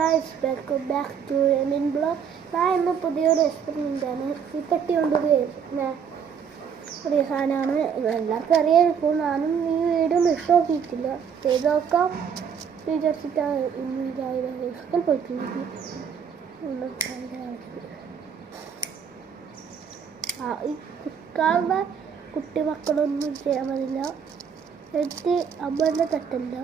Guys, welcome back to Emin Blog. ഞാൻ ഇന്ന് പുതിയൊരു എക്സ്പെരിമെൻ്റാണ് ഈ പെട്ടി കൊണ്ടൊരു പുതിയ സാധനമാണ്. എല്ലാവർക്കും അറിയാമായിരിക്കും. ഞാനും ഈ വീഡിയോ മിസ് നോക്കിയിട്ടില്ല, ചെയ്ത് നോക്കാം വിചാരിച്ചിട്ടാണ് ഇന്ന് രാവിലെ സ്കൂളിൽ പോയിട്ടുണ്ടെങ്കിൽ ഈ കുട്ടികളുടെ കുട്ടി മക്കളൊന്നും ചെയ്യാൻ പറ്റില്ല. എന്നിട്ട് അമ്മേൻ്റെ തെറ്റല്ല.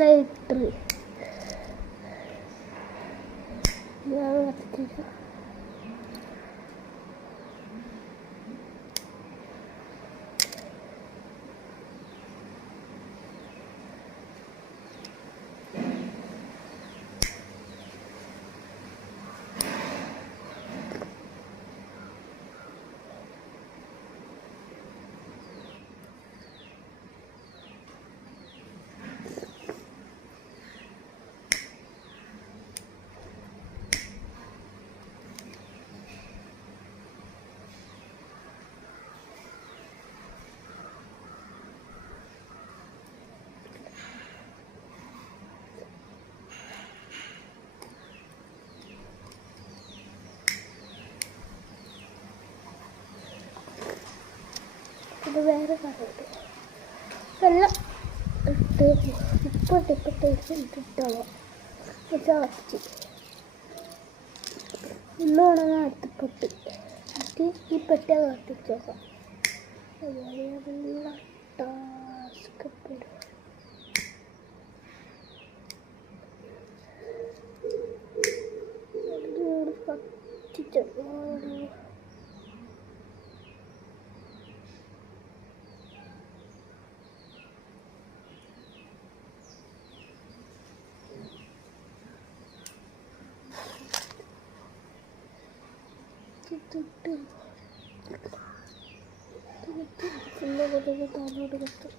ലൈറ്റർ ഇത് വേറെ പറയുന്നത് വെള്ളം ഇട്ട് ഇപ്പോട്ട് ഇട്ടിട്ടാവാം ചാർച്ച് ഇന്നാണ് അടുത്ത പെട്ടി എന്നിട്ട് ഈ പെട്ടി കത്തിച്ച് നോക്കാം. നല്ല ടാസ്ക് കത്തിച്ച് ഫുള്ള് താഴോട്ട് കത്തും.